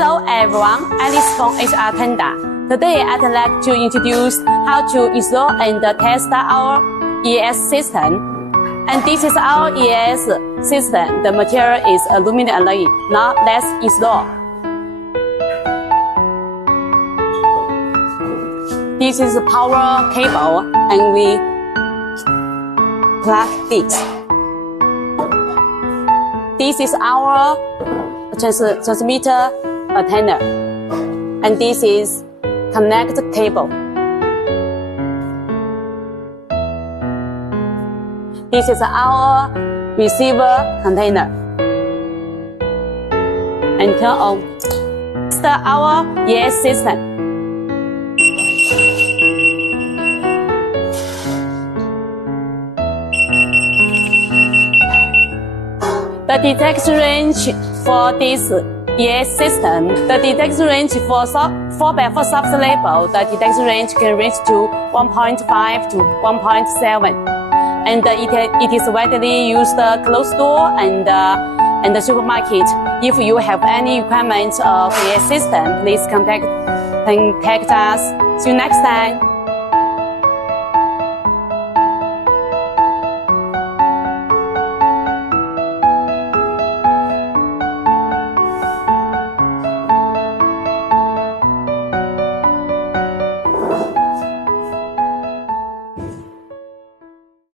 Hello everyone, Alice from HR Tenda. Today I'd like to introduce how to install and test our EAS system. And this is our EAS system. The material is aluminum alloy. Now let's install. This is the power cable and we plug this. This is our transmitter antenna, and this is connect cable. This is our receiver container, and turn on. Start our EAS system. The detection range for this EAS system, the detection range for 4x4 soft label, the detection range can reach to 1.5 to 1.7. And it is widely used closed door and the supermarket. If you have any requirements of EAS system, please contact us. See you next time.